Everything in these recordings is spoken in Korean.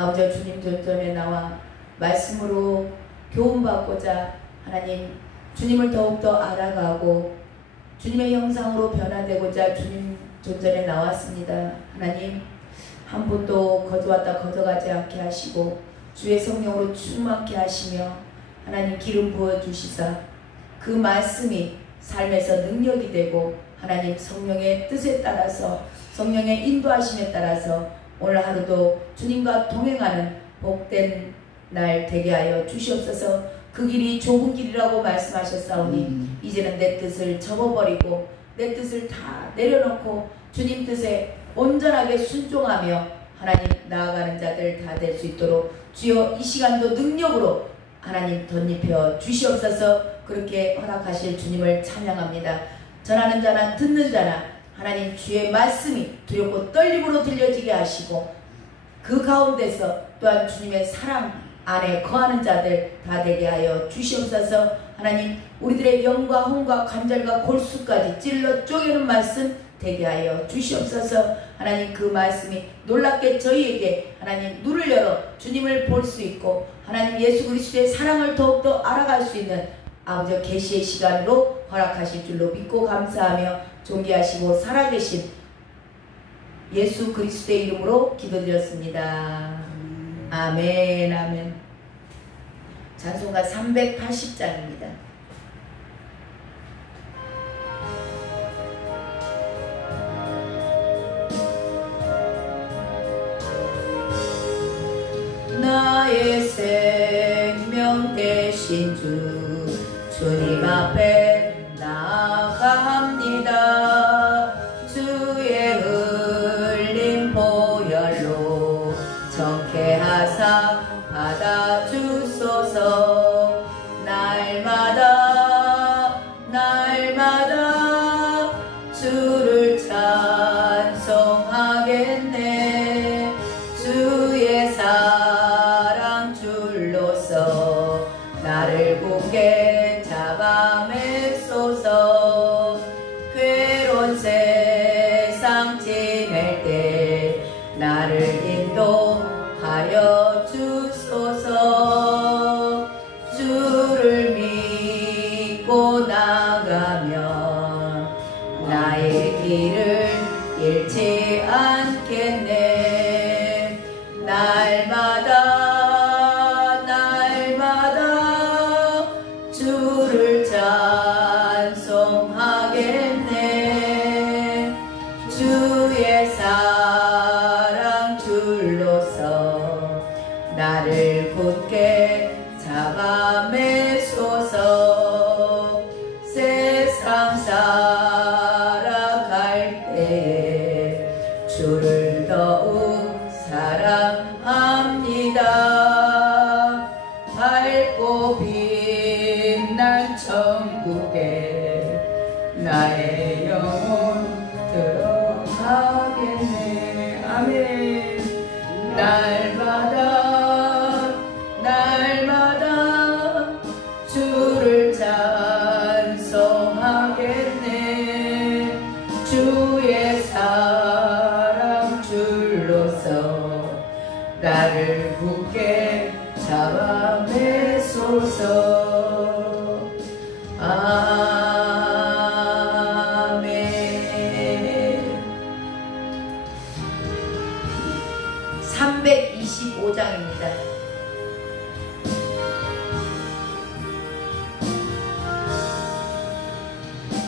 아버지 주님 전전에 나와 말씀으로 교훈받고자 하나님 주님을 더욱더 알아가고 주님의 형상으로 변화되고자 주님 존전에 나왔습니다. 하나님 한 분도 거저왔다 거저가지 않게 하시고 주의 성령으로 충만케 하시며 하나님 기름 부어주시사 그 말씀이 삶에서 능력이 되고 하나님 성령의 뜻에 따라서 성령의 인도하심에 따라서 오늘 하루도 주님과 동행하는 복된 날 되게 하여 주시옵소서. 그 길이 좁은 길이라고 말씀하셨사오니 이제는 내 뜻을 접어버리고 내 뜻을 다 내려놓고 주님 뜻에 온전하게 순종하며 하나님 나아가는 자들 다 될 수 있도록 주여 이 시간도 능력으로 하나님 덧입혀 주시옵소서. 그렇게 허락하실 주님을 찬양합니다. 전하는 자나 듣는 자나 하나님 주의 말씀이 두렵고 떨림으로 들려지게 하시고 그 가운데서 또한 주님의 사랑 안에 거하는 자들 다 되게 하여 주시옵소서. 하나님 우리들의 영과 혼과 관절과 골수까지 찔러 쪼개는 말씀 되게 하여 주시옵소서. 하나님 그 말씀이 놀랍게 저희에게 하나님 눈을 열어 주님을 볼 수 있고 하나님 예수 그리스도의 사랑을 더욱더 알아갈 수 있는 아버지 계시의 시간으로 허락하실 줄로 믿고 감사하며 존귀하시고 살아계신 예수 그리스도의 이름으로 기도드렸습니다. 아멘 아멘. 찬송가 380장입니다. 나의 생명 되신 주님 앞에 나아갑니다. 주의 흘린 보혈로 정케하사 받아주소서. 날마다 날마다 주를 찬송하겠네. 주의 사랑 줄로서 나를 굳게 잡아매소서. 괴로운 세상 지낼 때 나를 인도하여 주소서. 주를 믿고 나가면 나의 길을 잃지 않겠네. 날마다 날마다 주를 찬송하겠네. 주의 사랑 줄로서 나를 굳게 잡아매소서. 세상 살아갈 때에 주를 더욱 사랑합니다. 밝고 빛난 천국에 나의 영혼 들어가겠네. 아멘. 날마다 날마다 주를 찬송하겠네. 주의 사랑 줄로서 나를 굳게 잡아매소서. 아멘. 325장입니다.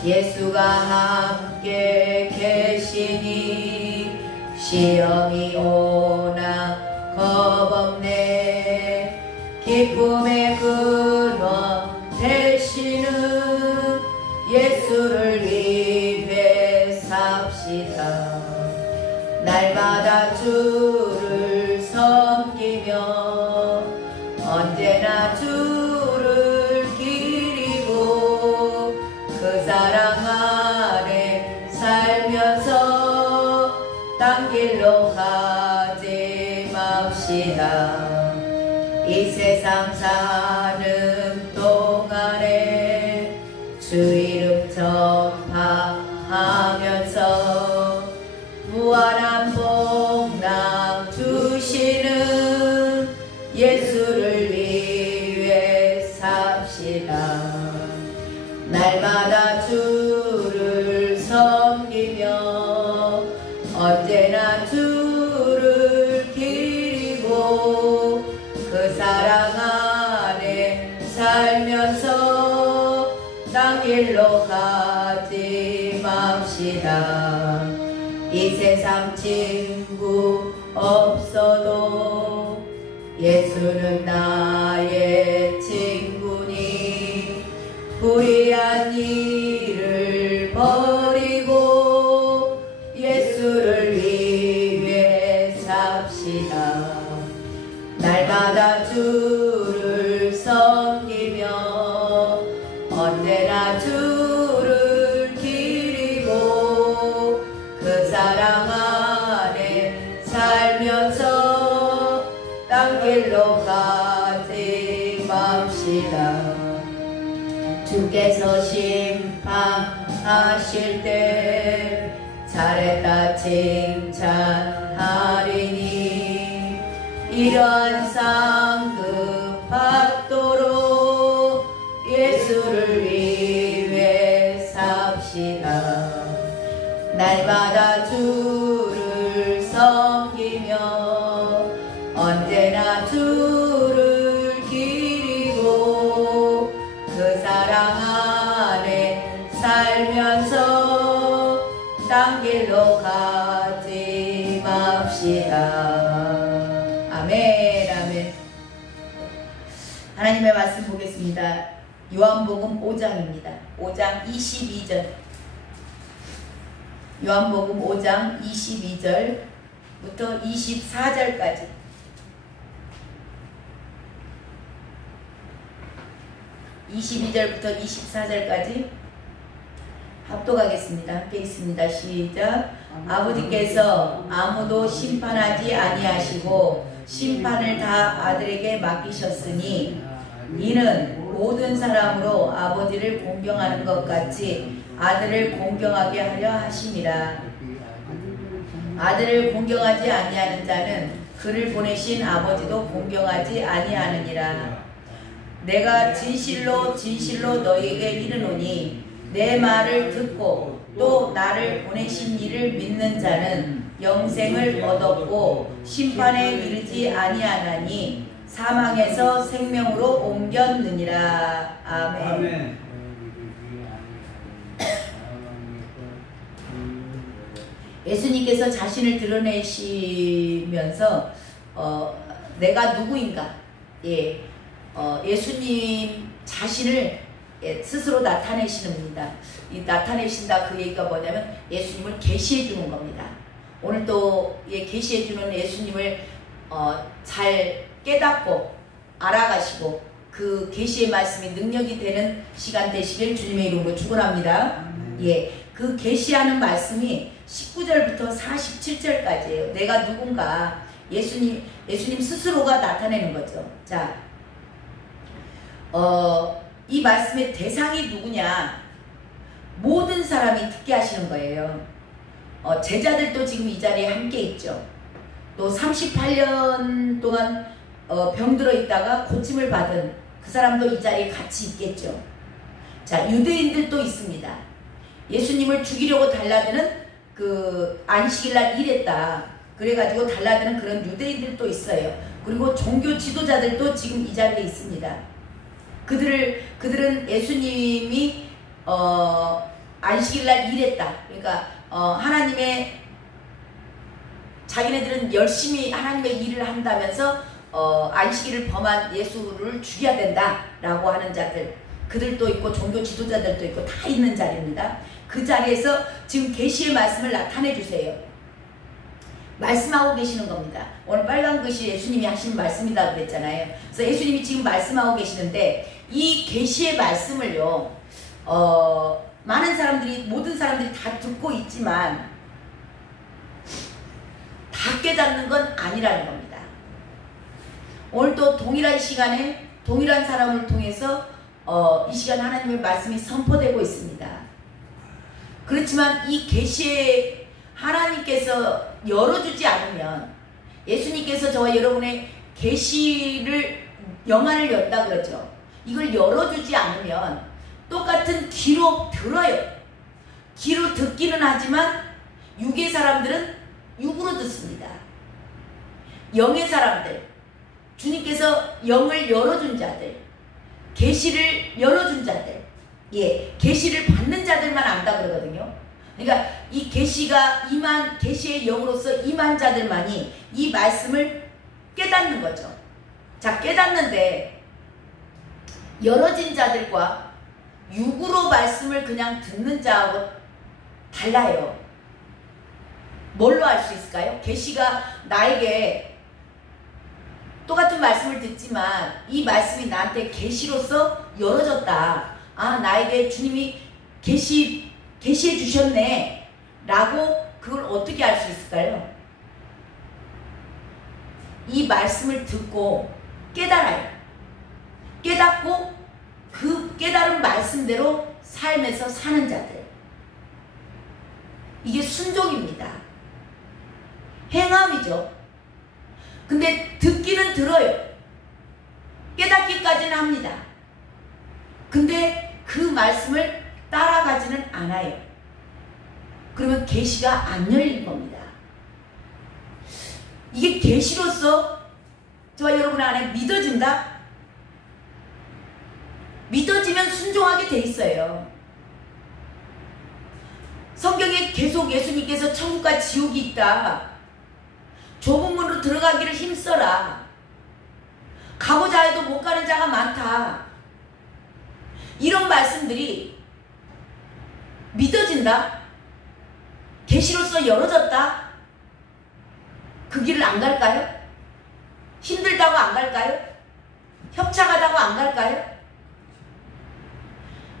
예수가 함께 계시니 시험이 오나 겁없네. 기쁨의 근원 되시는 예수를 위해 삽시다. 날마다 주를 섬기며 언제나 주를 기리고 그 사랑 안에 살면서 딴 길로 가지 맙시다. 이 세상 사는 동안에 주 이름 전파하면서 무한한 복락 주시는 예수를 위해 삽시다. 날마다 주를 섬기며 언제나 주를 기리고 그 사랑 안에 살면서 땅 길로 가지 맙시다. 이 세상 친구 없어도 예수는 나의 친구니 불의한 일을 버리고 예수를 위해 삽시다. 날마다 주를 섬기며 언제나 주를 기리고 그 사랑 안에 살면서 땅길로 가지 맙시다. 주께서 심판하실 때 잘했다 칭찬하리니 이러한 상급 받도록 예수를 위해 삽시다. 날마다 주를 섬기며 언제나 주를 기리고 그 사랑 안에 살면서 땅 길로 가지 맙시다. 아멘, 아멘. 하나님의 말씀 보겠습니다. 요한복음 5장입니다. 5장 22절. 요한복음 5장 22절부터 24절까지. (22절부터 24절까지) 합독하겠습니다. 함께 있습니다. 시작. 아버지께서 아무도 심판하지 아니하시고 심판을 다 아들에게 맡기셨으니 이는 모든 사람으로 아버지를 공경하는 것 같이 아들을 공경하게 하려 하심이라. 아들을 공경하지 아니하는 자는 그를 보내신 아버지도 공경하지 아니하느니라. 내가 진실로 진실로 너희에게 이르노니 내 말을 듣고 또 나를 보내신 이를 믿는 자는 영생을 얻었고 심판에 이르지 아니하나니 사망에서 생명으로 옮겼느니라. 아멘. 예수님께서 자신을 드러내시면서 내가 누구인가, 예수님 자신을 스스로 나타내시는입니다. 이 나타내신다 그 얘기가 뭐냐면 예수님을 계시해 주는 겁니다. 오늘 또 계시해 주는 예수님을 잘 깨닫고 알아가시고 그 계시의 말씀이 능력이 되는 시간 되시길 주님의 이름으로 축원합니다. 그 계시하는 말씀이 19절부터 47절까지예요. 내가 누군가, 예수님 스스로가 나타내는 거죠. 자, 이 말씀의 대상이 누구냐? 모든 사람이 듣게 하시는 거예요. 제자들도 지금 이 자리에 함께 있죠. 또 38년 동안 병들어 있다가 고침을 받은 그 사람도 이 자리에 같이 있겠죠. 자, 유대인들도 있습니다. 예수님을 죽이려고 달라드는 그 안식일날 일했다 그래가지고 달라드는 그런 유대인들도 있어요. 그리고 종교 지도자들도 지금 이 자리에 있습니다. 그들은 예수님이 안식일날 일했다. 그러니까 하나님의 자기네들은 열심히 하나님의 일을 한다면서 안식일을 범한 예수를 죽여야 된다라고 하는 자들, 그들도 있고 종교 지도자들도 있고 다 있는 자리입니다. 그 자리에서 지금 계시의 말씀을 나타내 주세요. 말씀하고 계시는 겁니다. 오늘 빨간 글씨 예수님이 하신 말씀이다 그랬잖아요. 그래서 예수님이 지금 말씀하고 계시는데 이 계시의 말씀을요, 많은 사람들이, 모든 사람들이 다 듣고 있지만 다 깨닫는 건 아니라는 겁니다. 오늘 또 동일한 시간에 동일한 사람을 통해서 이 시간 하나님의 말씀이 선포되고 있습니다. 그렇지만 이 계시에 하나님께서 열어주지 않으면, 예수님께서 저와 여러분의 계시를 영안을 연다 그러죠. 이걸 열어주지 않으면 똑같은 귀로 들어요. 귀로 듣기는 하지만 육의 사람들은 육으로 듣습니다. 영의 사람들, 주님께서 영을 열어준 자들, 계시를 열어준 자들, 계시를 받는 자들만 안다 그러거든요. 그러니까 이 계시가 임한, 계시의 영으로서 임한 자들만이 이 말씀을 깨닫는 거죠. 자, 깨닫는데 열어진 자들과 육으로 말씀을 그냥 듣는 자하고 달라요. 뭘로 알 수 있을까요? 계시가 나에게 똑같은 말씀을 듣지만 이 말씀이 나한테 계시로서 열어졌다. 아, 나에게 주님이 계시해 주셨네 라고 그걸 어떻게 알 수 있을까요? 이 말씀을 듣고 깨달아요. 깨닫고 그 깨달은 말씀대로 삶에서 사는 자들, 이게 순종입니다. 행함이죠. 근데 듣기는 들어요. 깨닫기까지는 합니다. 근데 그 말씀을 따라가지는 않아요. 그러면 계시가 안 열린 겁니다. 이게 계시로서 저와 여러분 안에 믿어진다? 믿어지면 순종하게 돼 있어요. 성경에 계속 예수님께서 천국과 지옥이 있다, 좁은 문으로 들어가기를 힘써라, 가고자 해도 못 가는 자가 많다, 이런 말씀들이 믿어진다? 계시로서 열어졌다? 그 길을 안 갈까요? 힘들다고 안 갈까요? 협착하다고 안 갈까요?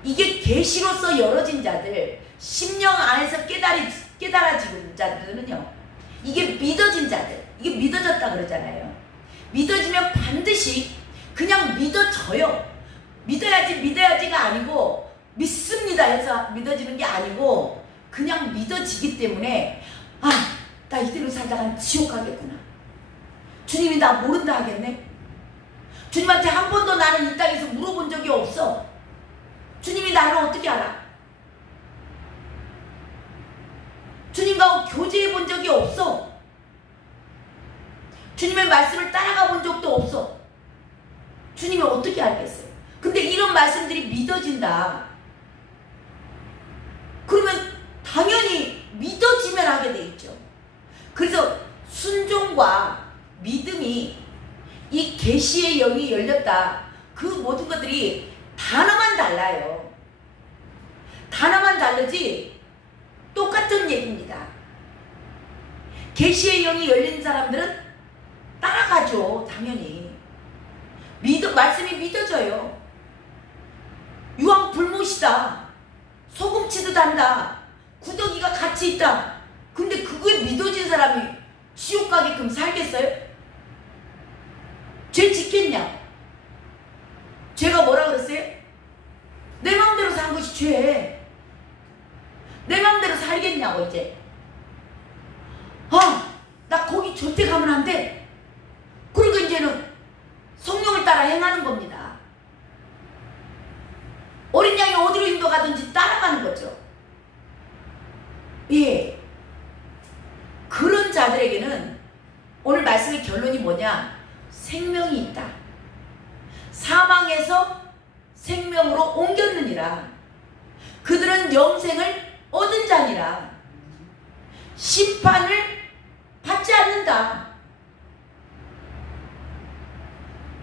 이게 계시로서 열어진 자들, 심령 안에서 깨달아지는 자들은요, 이게 믿어진 자들, 이게 믿어졌다 그러잖아요. 믿어지면 반드시 그냥 믿어져요. 믿어야지가 아니고 믿습니다 해서 믿어지는 게 아니고 그냥 믿어지기 때문에, 아, 나 이대로 살다가 지옥 가겠구나, 주님이 나 모른다 하겠네, 주님한테 한 번도 나는 이 땅에서 물어본 적이 없어, 주님이 나를 어떻게 알아, 주님과 교제해 본 적이 없어, 주님의 말씀을 따라가 본 적도 없어, 주님이 어떻게 알겠어요? 근데 이런 말씀들이 믿어진다. 그러면 당연히 믿어지면 하게 돼 있죠. 그래서 순종과 믿음이, 이 계시의 영이 열렸다, 그 모든 것들이 단어만 달라요. 단어만 다르지 똑같은 얘기입니다. 계시의 영이 열린 사람들은 따라가죠. 당연히 말씀이 믿어져요. 유황 불못이다, 소금치듯 한다, 구더기가 같이 있다. 근데 그거에 믿어진 사람이 지옥 가게끔 살겠어요? 죄 짓겠냐? 죄가 뭐라 그랬어요? 내 마음대로 산 것이 죄. 내 마음대로 살겠냐고. 이제 나 거기 절대 가면 안 돼. 그러니까 이제는 성령을 따라 행하는 겁니다. 어린 양이 어디로 인도가든지 따라가는 거죠. 예. 그런 자들에게는 오늘 말씀의 결론이 뭐냐? 생명이 있다. 사망에서 생명으로 옮겼느니라. 그들은 영생을 얻은 자니라. 심판을 받지 않는다.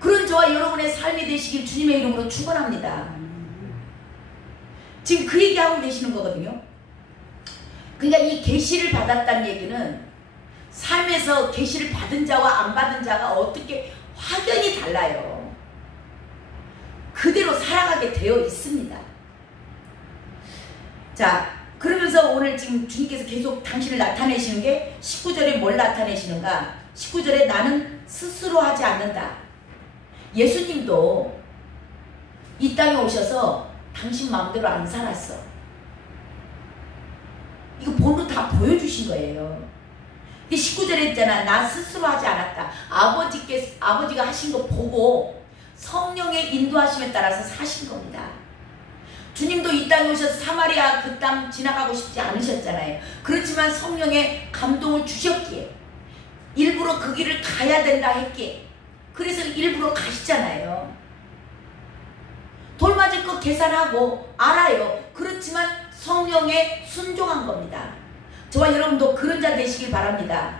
그런 저와 여러분의 삶이 되시길 주님의 이름으로 축원합니다. 지금 그 얘기하고 계시는 거거든요. 그러니까 이 계시를 받았다는 얘기는 삶에서 계시를 받은 자와 안 받은 자가 어떻게 확연히 달라요. 그대로 살아가게 되어 있습니다. 자, 그러면서 오늘 지금 주님께서 계속 당신을 나타내시는 게 19절에 뭘 나타내시는가? 19절에 나는 스스로 하지 않는다. 예수님도 이 땅에 오셔서 당신 마음대로 안 살았어. 이거 본으로 다 보여주신 거예요. 19절에 있잖아. 나 스스로 하지 않았다. 아버지가 하신 거 보고 성령의 인도하심에 따라서 사신 겁니다. 주님도 이 땅에 오셔서 사마리아 그 땅 지나가고 싶지 않으셨잖아요. 그렇지만 성령의 감동을 주셨기에 일부러 그 길을 가야 된다 했기에 그래서 일부러 가시잖아요. 돌 맞을 거 계산하고 알아요. 그렇지만 성령에 순종한 겁니다. 저와 여러분도 그런 자 되시길 바랍니다.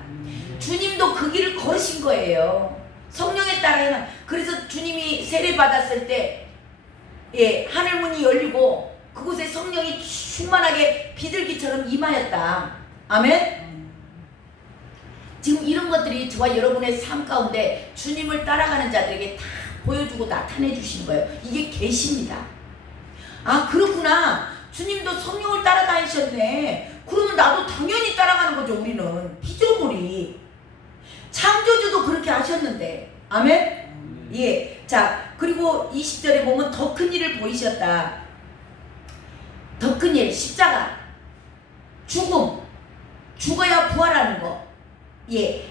주님도 그 길을 걸으신 거예요. 성령에 따라. 그래서 주님이 세례 받았을 때 하늘문이 열리고 그곳에 성령이 충만하게 비둘기처럼 임하였다. 아멘. 지금 이런 것들이 저와 여러분의 삶 가운데 주님을 따라가는 자들에게 다 보여주고 나타내 주신 거예요. 이게 계시입니다. 아, 그렇구나. 주님도 성령을 따라다니셨네. 그러면 나도 당연히 따라가는 거죠. 우리는 피조물이. 창조주도 그렇게 하셨는데. 아멘. 예. 자, 그리고 20절에 보면 더 큰 일을 보이셨다. 더 큰 일, 십자가, 죽음, 죽어야 부활하는 거. 예.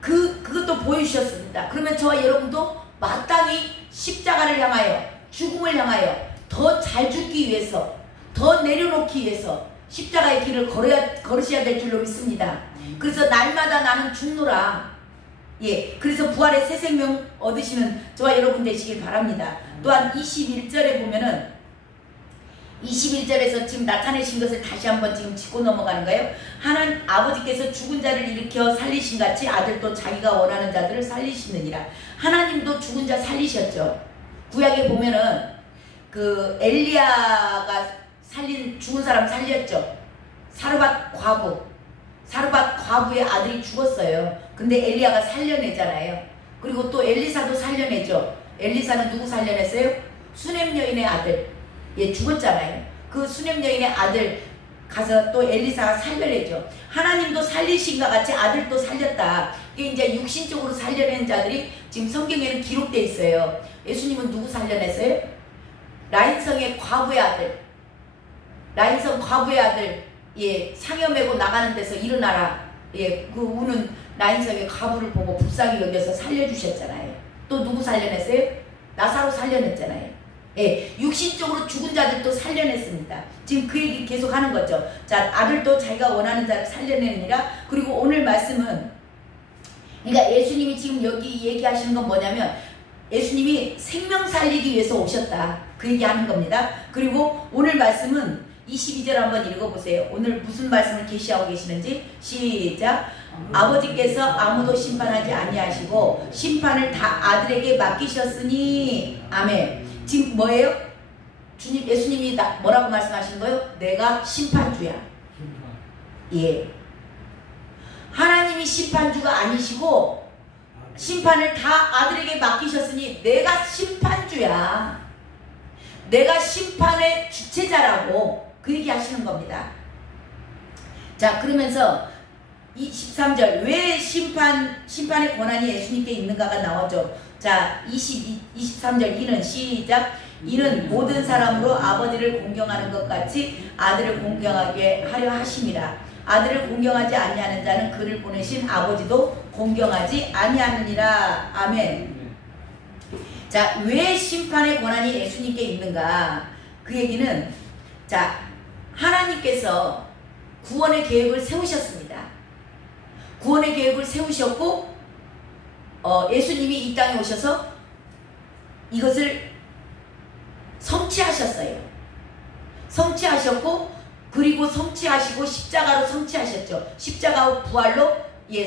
그것도 보여주셨습니다. 그러면 저와 여러분도 마땅히 십자가를 향하여, 죽음을 향하여 더 잘 죽기 위해서, 더 내려놓기 위해서 십자가의 길을 걸으셔야 될 줄로 믿습니다. 그래서 날마다 나는 죽노라. 예, 그래서 부활의 새 생명 얻으시는 저와 여러분 되시길 바랍니다. 또한 21절에 보면은 21절에서 지금 나타내신 것을 다시 한번 지금 짚고 넘어가는 거예요. 하나님 아버지께서 죽은 자를 일으켜 살리신 같이 아들도 자기가 원하는 자들을 살리시느니라. 하나님도 죽은 자 살리셨죠. 구약에 보면은 그 엘리야가 죽은 사람 살렸죠. 사르밧 과부의 아들이 죽었어요. 근데 엘리야가 살려내잖아요. 그리고 또 엘리사도 살려내죠. 엘리사는 누구 살려냈어요? 수넴 여인의 아들. 예, 죽었잖아요. 그 수넴 여인의 아들 가서 또 엘리사가 살려내죠. 하나님도 살리신과 같이 아들도 살렸다. 이게 이제 육신적으로 살려낸 자들이 지금 성경에는 기록되어 있어요. 예수님은 누구 살려냈어요? 라인성의 과부의 아들. 라인성 과부의 아들. 예, 상여 메고 나가는 데서 일어나라. 예, 그 우는 라인성의 과부를 보고 불쌍히 여겨서 살려주셨잖아요. 또 누구 살려냈어요? 나사로 살려냈잖아요. 예, 육신적으로 죽은 자들도 살려냈습니다. 지금 그 얘기 계속 하는 거죠. 자, 아들도 자기가 원하는 자를 살려내느니라. 그리고 오늘 말씀은, 그러니까 예수님이 지금 여기 얘기하시는 건 뭐냐면 예수님이 생명 살리기 위해서 오셨다. 그 얘기하는 겁니다. 그리고 오늘 말씀은 22절 한번 읽어보세요. 오늘 무슨 말씀을 계시하고 계시는지. 시작. 아버지께서 아무도 심판하지 아니하시고 심판을 다 아들에게 맡기셨으니. 아멘. 지금 뭐예요? 예수님이 뭐라고 말씀하시는 거예요? 내가 심판주야. 예. 하나님이 심판주가 아니시고 심판을 다 아들에게 맡기셨으니 내가 심판주야. 내가 심판의 주체자라고 그 얘기 하시는 겁니다. 자, 그러면서 13절 왜 심판의 권한이 예수님께 있는가가 나오죠. 자, 23절 이는 시작. 이는 모든 사람으로 아버지를 공경하는 것 같이 아들을 공경하게 하려 하심이라. 아들을 공경하지 아니하는 자는 그를 보내신 아버지도 공경하지 아니하느니라. 아멘. 자, 왜 심판의 권한이 예수님께 있는가? 그 얘기는, 자, 하나님께서 구원의 계획을 세우셨습니다. 구원의 계획을 세우셨고 예수님이 이 땅에 오셔서 이것을 성취하셨어요. 성취하셨고, 그리고 성취하시고 십자가로 성취하셨죠. 십자가와 부활로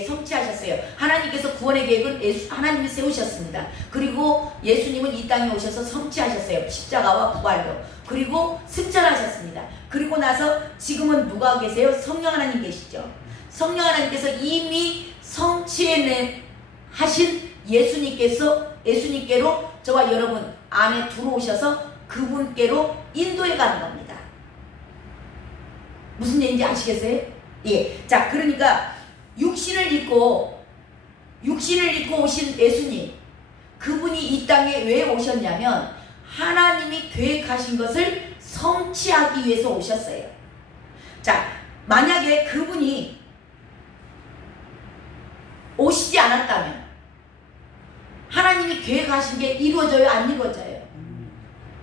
성취하셨어요. 하나님께서 구원의 계획을 하나님이 세우셨습니다. 그리고 예수님은 이 땅에 오셔서 성취하셨어요. 십자가와 부활로. 그리고 승천하셨습니다. 그리고 나서 지금은 누가 계세요? 성령 하나님 계시죠. 성령 하나님께서 이미 성취해 하신 예수님께로 저와 여러분 안에 들어오셔서 그분께로 인도해 가는 겁니다. 무슨 얘기인지 아시겠어요? 예. 자, 그러니까 육신을 입고 오신 예수님, 그분이 이 땅에 왜 오셨냐면 하나님이 계획하신 것을 성취하기 위해서 오셨어요. 자, 만약에 그분이 오시지 않았다면 하나님이 계획하신 게 이루어져요, 안 이루어져요?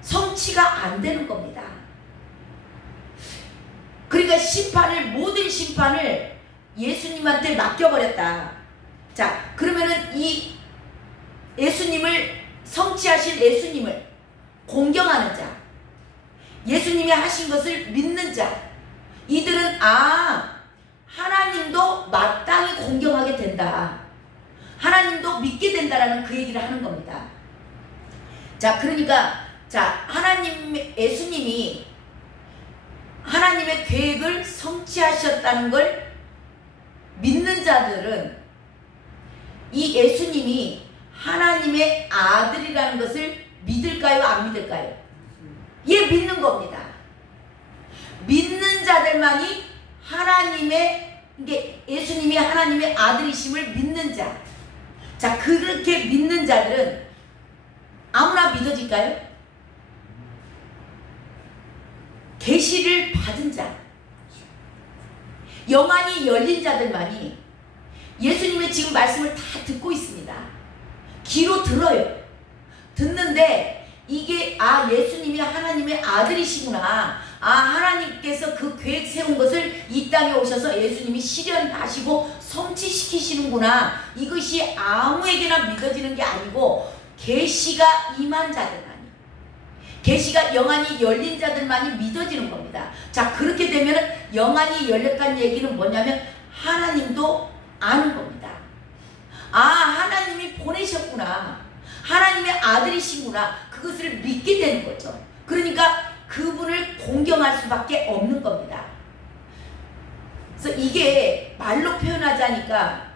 성취가 안 되는 겁니다. 그러니까 모든 심판을 예수님한테 맡겨버렸다. 자, 그러면은 이 예수님을, 성취하신 예수님을 공경하는 자, 예수님이 하신 것을 믿는 자, 이들은 하나님도 마땅히 공경하게 된다, 하나님도 믿게 된다라는 그 얘기를 하는 겁니다. 자, 그러니까 예수님이 하나님의 계획을 성취하셨다는 걸 믿는 자들은 이 예수님이 하나님의 아들이라는 것을 믿을까요, 안 믿을까요? 예, 믿는 겁니다. 믿는 자들만이 이게 예수님이 하나님의 아들이심을 믿는 자. 자, 그렇게 믿는 자들은 아무나 믿어질까요? 계시를 받은 자, 영안이 열린 자들만이 예수님의 지금 말씀을 다 듣고 있습니다. 귀로 들어요. 듣는데 이게 예수님이 하나님의 아들이시구나, 하나님께서 그 계획 세운 것을 이 땅에 오셔서 예수님이 실현하시고 성취시키시는구나, 이것이 아무에게나 믿어지는 게 아니고 계시가 임한 자들만이, 계시가 영안이 열린 자들만이 믿어지는 겁니다. 자, 그렇게 되면 영안이 열렸다는 얘기는 뭐냐면 하나님도 아는 겁니다. 하나님이 보내셨구나, 하나님의 아들이시구나, 그것을 믿게 되는 거죠. 그러니까 그분을 공경할 수밖에 없는 겁니다. 그래서 이게 말로 표현하자니까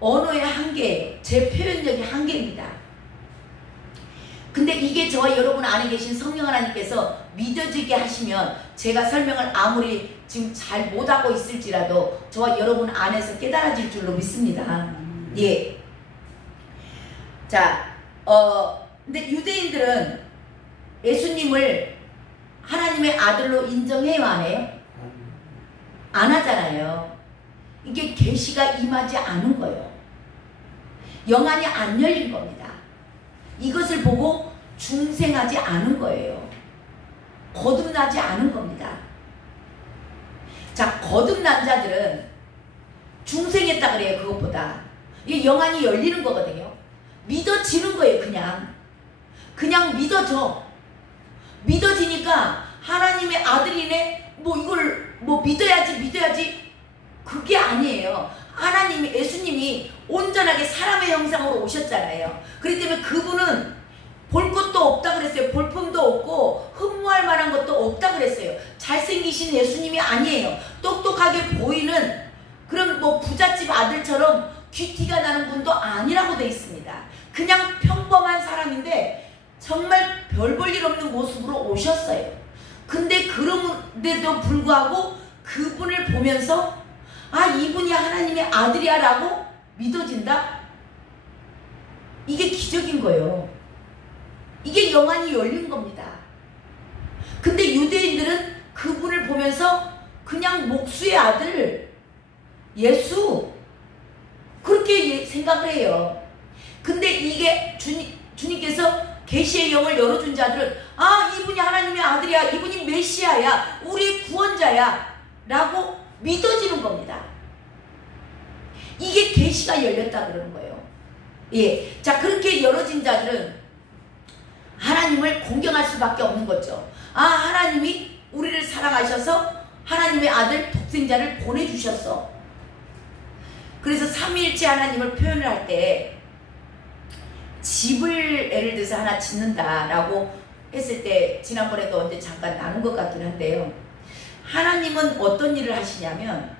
언어의 한계예요. 제 표현력의 한계입니다. 근데 이게 저와 여러분 안에 계신 성령 하나님께서 믿어지게 하시면 제가 설명을 아무리 지금 잘 못하고 있을지라도 저와 여러분 안에서 깨달아질 줄로 믿습니다. 예. 자, 근데 유대인들은 예수님을 하나님의 아들로 인정해요, 안 해요? 안 하잖아요. 이게 계시가 임하지 않은 거예요. 영안이 안 열린 겁니다. 이것을 보고 중생하지 않은 거예요. 거듭나지 않은 겁니다. 자, 거듭난 자들은 중생했다 그래요. 그것보다 이게 영안이 열리는 거거든요. 믿어지는 거예요. 그냥 믿어져. 믿어지니까 하나님의 아들이네, 이걸 믿어야지, 그게 아니에요. 예수님이 온전하게 사람의 형상으로 오셨잖아요. 그렇기 때문에 그분은 볼 것도 없다 그랬어요. 볼품도 없고 흠모할 만한 것도 없다 그랬어요. 잘생기신 예수님이 아니에요. 똑똑하게 보이는 그런 부잣집 아들처럼 귀티가 나는 분도 아니라고 돼 있습니다. 그냥 평범한 사람인데 정말 별 볼 일 없는 모습으로 오셨어요. 근데 그런데도 불구하고 그분을 보면서 이분이 하나님의 아들이야 라고 믿어진다? 이게 기적인 거예요. 이게 영안이 열린 겁니다. 근데 유대인들은 그분을 보면서 그냥 목수의 아들 예수 그렇게 생각을 해요. 근데 이게 주님께서 계시의 영을 열어준 자들은 이분이 하나님의 아들이야, 이분이 메시아야, 우리의 구원자야 라고 믿어지는 겁니다. 이게 계시가 열렸다 그러는 거예요. 예, 자, 그렇게 열어진 자들은 하나님을 공경할 수밖에 없는 거죠. 하나님이 우리를 사랑하셔서 하나님의 아들 독생자를 보내주셨어. 그래서 삼위일체 하나님을 표현을 할 때 집을 예를 들어서 하나 짓는다라고 했을 때 지난번에도 언제 잠깐 나눈 것 같긴 한데요. 하나님은 어떤 일을 하시냐면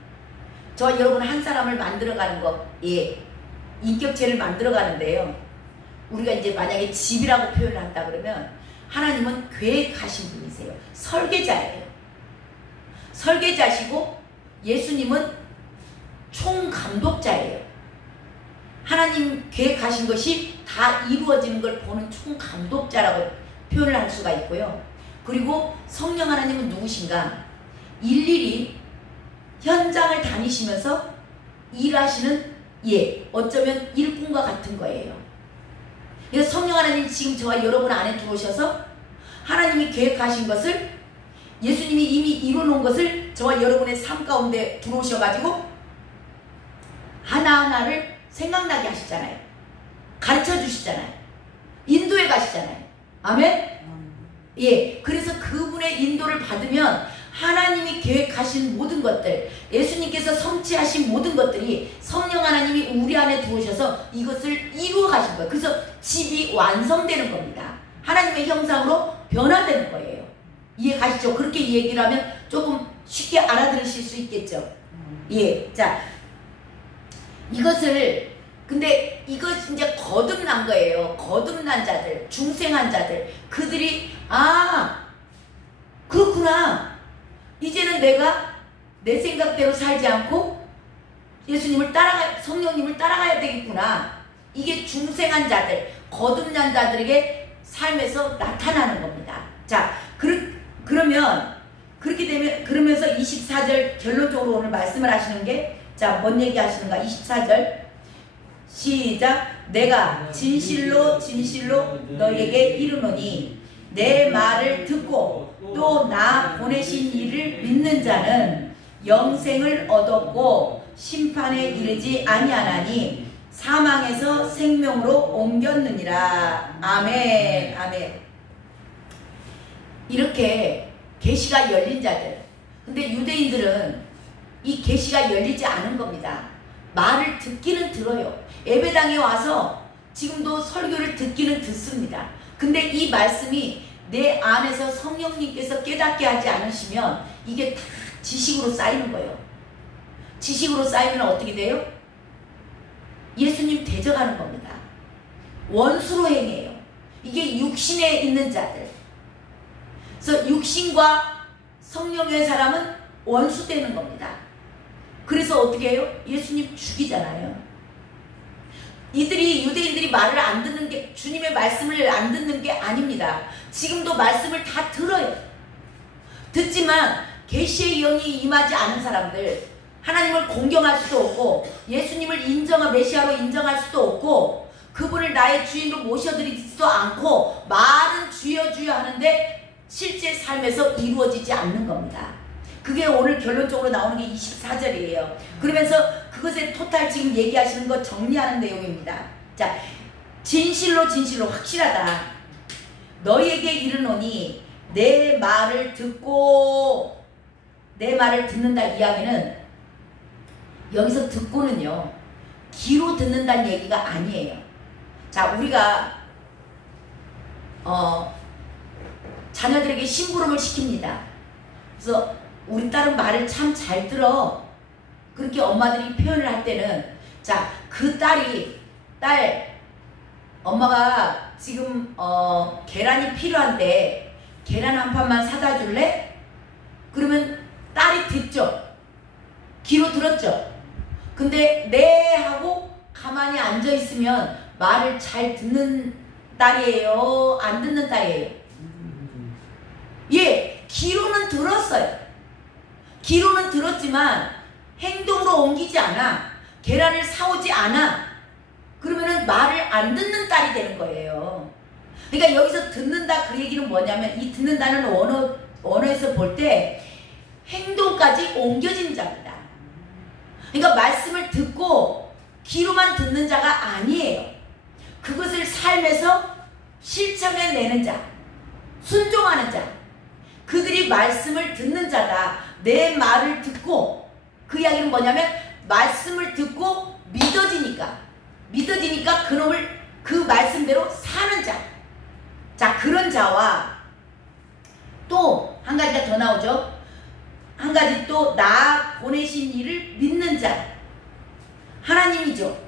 여러분 한 사람을 만들어가는 거, 인격체를 만들어가는데요. 우리가 이제 만약에 집이라고 표현을 한다 그러면 하나님은 계획하신 분이세요. 설계자예요. 설계자시고 예수님은 총감독자예요. 하나님 계획하신 것이 다 이루어지는 걸 보는 총감독자라고 표현을 할 수가 있고요. 그리고 성령 하나님은 누구신가? 일일이 현장을 다니시면서 일하시는 예, 어쩌면 일꾼과 같은 거예요. 그래서 성령 하나님 지금 저와 여러분 안에 들어오셔서 하나님이 계획하신 것을, 예수님이 이미 이루어놓은 것을 저와 여러분의 삶 가운데 들어오셔가지고 하나하나를 생각나게 하시잖아요. 가르쳐 주시잖아요. 인도해 가시잖아요. 아멘? 예, 그래서 그분의 인도를 받으면 하나님이 계획하신 모든 것들, 예수님께서 성취하신 모든 것들이 성령 하나님이 우리 안에 들어오셔서 이것을 이루어 가신 거예요. 그래서 집이 완성되는 겁니다. 하나님의 형상으로 변화되는 거예요. 이해 가시죠? 그렇게 얘기를 하면 조금 쉽게 알아들으실 수 있겠죠? 예, 자, 이것을, 근데 이거 이제 거듭난 거예요. 거듭난 자들, 중생한 자들, 그들이 그렇구나. 이제는 내가 내 생각대로 살지 않고 예수님을 성령님을 따라가야 되겠구나. 이게 중생한 자들, 거듭난 자들에게 삶에서 나타나는 겁니다. 자, 그러면 그렇게 되면, 그러면서 24절 결론적으로 오늘 말씀을 하시는 게, 자, 뭔 얘기 하시는가? 24절 시작. 내가 진실로 진실로 너에게 이르노니 내 말을 듣고 또 나 보내신 이를 믿는 자는 영생을 얻었고 심판에 이르지 아니하나니 사망에서 생명으로 옮겼느니라. 아멘. 아멘. 이렇게 계시가 열린 자들, 근데 유대인들은 이 계시가 열리지 않은 겁니다. 말을 듣기는 들어요. 예배당에 와서 지금도 설교를 듣기는 듣습니다. 근데 이 말씀이 내 안에서 성령님께서 깨닫게 하지 않으시면 이게 다 지식으로 쌓이는 거예요. 지식으로 쌓이면 어떻게 돼요? 예수님 대적하는 겁니다. 원수로 행해요. 이게 육신에 있는 자들. 그래서 육신과 성령의 사람은 원수 되는 겁니다. 그래서 어떻게 해요? 예수님 죽이잖아요. 유대인들이 말을 안 듣는 게, 주님의 말씀을 안 듣는 게 아닙니다. 지금도 말씀을 다 들어요. 듣지만 계시의 영이 임하지 않은 사람들, 하나님을 공경할 수도 없고 예수님을 메시아로 인정할 수도 없고 그분을 나의 주인으로 모셔드리지도 않고 말은 주여 주여 하는데 실제 삶에서 이루어지지 않는 겁니다. 그게 오늘 결론적으로 나오는 게 24절이에요. 그러면서 그것의 토탈 지금 얘기하시는 거 정리하는 내용입니다. 자, 진실로 진실로 확실하다. 너희에게 이르노니 내 말을 듣고, 내 말을 듣는다 이야기는 여기서 듣고는요, 귀로 듣는다는 얘기가 아니에요. 자, 우리가 자녀들에게 심부름을 시킵니다. 그래서 우리 딸은 말을 참 잘 들어. 그렇게 엄마들이 표현을 할 때는, 자, 그 엄마가 지금 계란이 필요한데 계란 한 판만 사다 줄래? 그러면 딸이 듣죠. 귀로 들었죠. 근데 네 하고 가만히 앉아 있으면 말을 잘 듣는 딸이에요? 안 듣는 딸이에요? 예, 귀로는 들었어요. 귀로는 들었지만 행동으로 옮기지 않아. 계란을 사오지 않아. 그러면은 말을 안 듣는 딸이 되는 거예요. 그러니까 여기서 듣는다 그 얘기는 뭐냐면, 이 듣는다는 언어에서 볼 때 행동까지 옮겨진 자입니다. 그러니까 말씀을 듣고 귀로만 듣는 자가 아니에요. 그것을 삶에서 실천해 내는 자, 순종하는 자, 그들이 말씀을 듣는 자다. 내 말을 듣고, 그 이야기는 뭐냐면 말씀을 듣고 믿어지니까 그놈을 그 말씀대로 사는 자. 자, 그런 자와 또 한 가지가 더 나오죠. 한 가지 또 나 보내신 이를 믿는 자. 하나님이죠.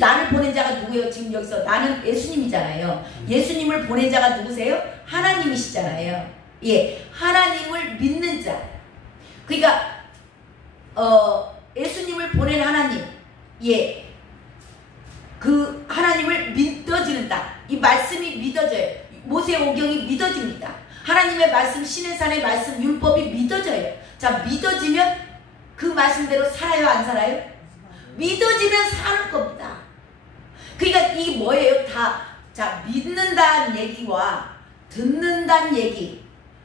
나를 보낸 자가 누구예요? 지금 여기서 나는 예수님이잖아요. 예수님을 보낸 자가 누구세요? 하나님이시잖아요. 예, 하나님을 믿는 자. 그러니까 예수님을 보낸 하나님, 예, 그 하나님을 믿어지는다. 이 말씀이 믿어져요. 모세오경이 믿어집니다. 하나님의 말씀, 시내산의 말씀, 율법이 믿어져요. 자, 믿어지면 그 말씀대로 살아요, 안 살아요? 믿어지면 사는 겁니다. 그러니까 이게 뭐예요? 자, 믿는다는 얘기와 듣는다는 얘기,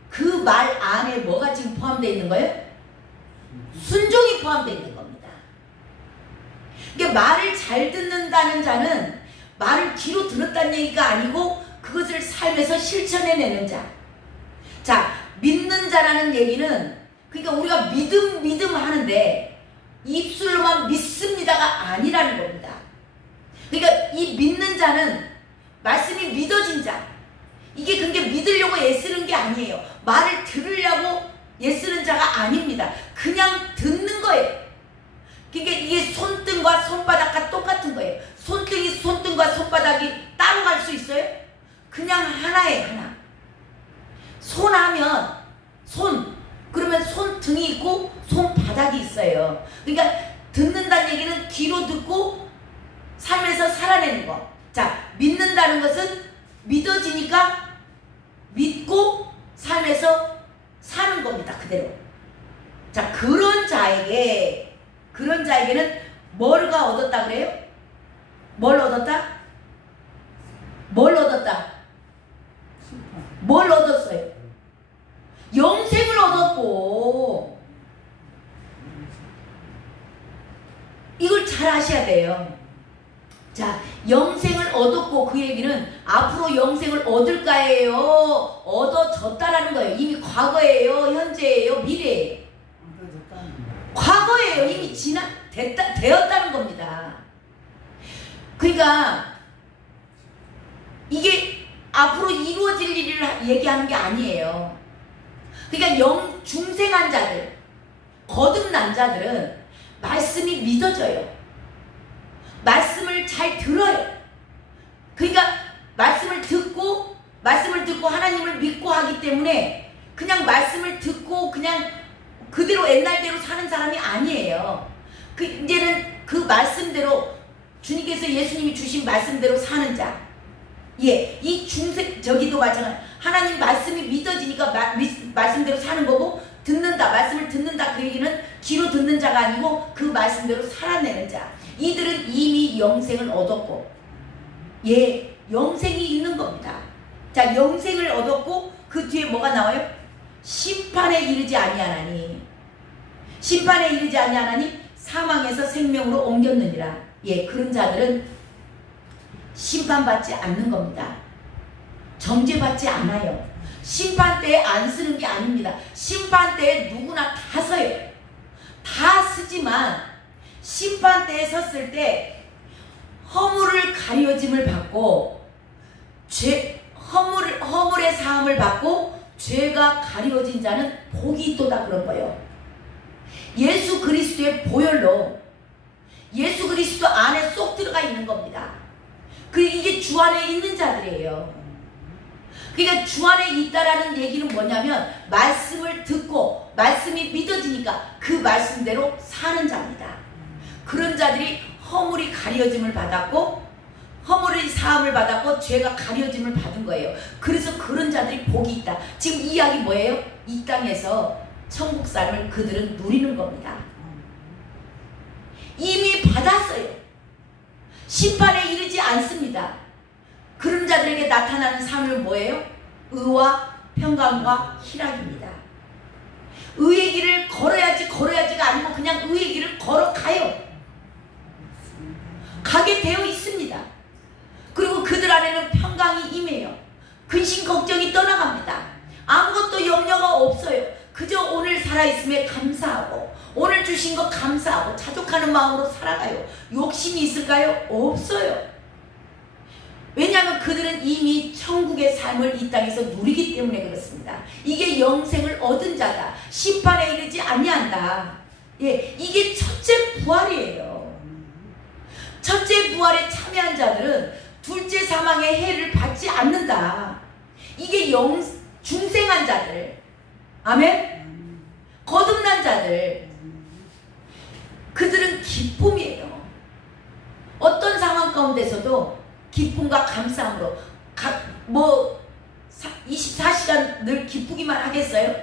그 말 안에 뭐가 지금 포함되어 있는 거예요? 순종이 포함되어 있는 겁니다. 그러니까 말을 잘 듣는다는 자는 말을 귀로 들었다는 얘기가 아니고 그것을 삶에서 실천해내는 자. 자, 믿는 자라는 얘기는 그러니까 우리가 믿음 하는데 입술로만 믿습니다가 아니라는 겁니다. 그러니까 이 믿는 자는 말씀이 믿어진 자. 이게 그게 믿으려고 애쓰는 게 아니에요. 말을 들으려고 애쓰는 자가 아닙니다. 그냥 듣는 거예요. 그러니까 이게 손등과 손바닥과 똑같은 거예요. 손등과 손바닥이 따로 갈 수 있어요? 그냥 하나예요, 하나. 손 하면 그러면 손등이 있고 손바닥이 있어요. 그러니까 듣는다는 얘기는 귀로 듣고 삶에서 살아내는 거. 자, 믿는다는 것은 믿어지니까 믿고 삶에서 사는 겁니다. 그대로. 자, 그런 자에게는 뭐가 얻었다 그래요? 뭘 얻었다? 뭘 얻었어요? 영생을 얻었고, 이걸 잘 아셔야 돼요. 자, 영생을 얻었고, 그 얘기는 앞으로 영생을 얻을까예요? 얻어졌다라는 거예요. 이미 과거예요? 현재예요? 미래예요? 과거예요. 이미 되었다는 겁니다. 그러니까 이게 앞으로 이루어질 일을 얘기하는 게 아니에요. 그러니까 중생한 자들, 거듭난 자들은 말씀이 믿어져요. 말씀을 잘 들어요. 그러니까 말씀을 듣고 하나님을 믿고 하기 때문에 그냥 말씀을 듣고 그냥 그대로 옛날대로 사는 사람이 아니에요. 이제는 그 말씀대로 주님께서 예수님이 주신 말씀대로 사는 자. 예, 이 저기도 마찬가지. 하나님 말씀이 믿어지니까 말씀대로 사는 거고, 말씀을 듣는다 그 얘기는 귀로 듣는 자가 아니고 그 말씀대로 살아내는 자. 이들은 이미 영생을 얻었고, 예, 영생이 있는 겁니다. 자, 영생을 얻었고 그 뒤에 뭐가 나와요? 심판에 이르지 아니하나니 사망에서 생명으로 옮겼느니라. 예, 그런 자들은 심판받지 않는 겁니다. 정죄받지 않아요. 심판 때에 안 쓰는 게 아닙니다. 심판 때에 누구나 다 서요. 다 쓰지만 심판 때에 섰을 때 허물을 가려짐을 받고 허물의 사함을 받고 죄가 가려진 자는 복이 있도다 그런 거예요. 예수 그리스도의 보혈로 예수 그리스도 안에 쏙 들어가 있는 겁니다. 이게 주 안에 있는 자들이에요. 그러니까 주 안에 있다라는 얘기는 뭐냐면 말씀을 듣고 말씀이 믿어지니까 그 말씀대로 사는 자입니다. 그런 자들이 허물이 가려짐을 받았고 허물의 사함을 받았고 죄가 가려짐을 받은 거예요. 그래서 그런 자들이 복이 있다. 지금 이 이야기 뭐예요? 이 땅에서 천국 삶을 그들은 누리는 겁니다. 이미 받았어요. 심판에 이르지 않습니다. 그런 자들에게 나타나는 삶은 뭐예요? 의와 평강과 희락입니다. 의의 길을 걸어야지가 아니고 그냥 의의 길을 걸어가요. 가게 되어 있습니다. 그리고 그들 안에는 평강이 임해요. 근심 걱정이 떠나갑니다. 아무것도 염려가 없어요. 그저 오늘 살아있음에 감사하고 오늘 주신 것 감사하고 자족하는 마음으로 살아가요. 욕심이 있을까요? 없어요. 왜냐하면 그들은 이미 천국의 삶을 이 땅에서 누리기 때문에 그렇습니다. 이게 영생을 얻은 자다. 심판에 이르지 아니한다. 예, 이게 첫째 부활이에요. 첫째 부활에 참여한 자들은 둘째 사망의 해를 받지 않는다. 이게 중생한 자들, 아멘? 거듭난 자들, 그들은 기쁨이에요. 어떤 상황 가운데서도 기쁨과 감사함으로 24시간 늘 기쁘기만 하겠어요?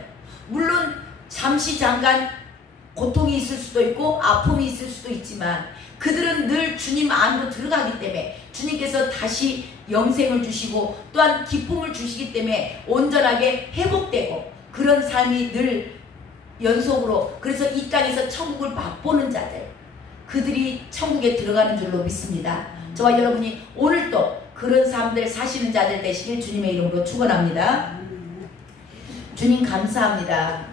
물론 잠깐 고통이 있을 수도 있고 아픔이 있을 수도 있지만 그들은 늘 주님 안으로 들어가기 때문에 주님께서 다시 영생을 주시고 또한 기쁨을 주시기 때문에 온전하게 회복되고 그런 삶이 늘 연속으로, 그래서 이 땅에서 천국을 맛보는 자들, 그들이 천국에 들어가는 줄로 믿습니다. 저와 여러분이 오늘도 그런 삶들 사시는 자들 되시길 주님의 이름으로 축원합니다. 주님 감사합니다.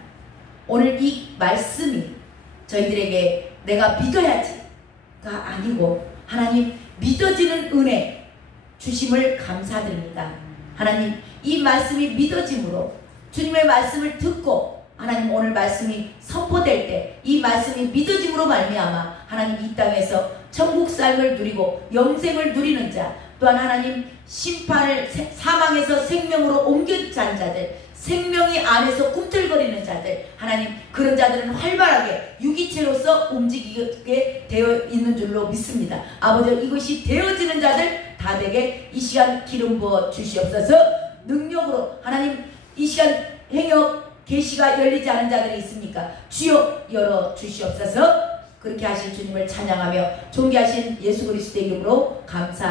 오늘 이 말씀이 저희들에게 내가 믿어야지가 아니고 하나님 믿어지는 은혜 주심을 감사드립니다. 하나님 이 말씀이 믿어짐으로 주님의 말씀을 듣고 하나님 오늘 말씀이 선포될 때 이 말씀이 믿어짐으로 말미암아 하나님 이 땅에서 천국 삶을 누리고 영생을 누리는 자, 또한 하나님 심판을 사망에서 생명으로 옮겨진 자들, 생명이 안에서 꿈틀거리는 자들, 하나님 그런 자들은 활발하게 유기체로서 움직이게 되어 있는 줄로 믿습니다. 아버지 이것이 되어지는 자들 다 되게 이 시간 기름 부어 주시옵소서. 능력으로 하나님 이 시간 행역 계시가 열리지 않은 자들이 있습니까? 주여 열어 주시옵소서. 그렇게 하실 주님을 찬양하며 존귀하신 예수 그리스도의 이름으로 감사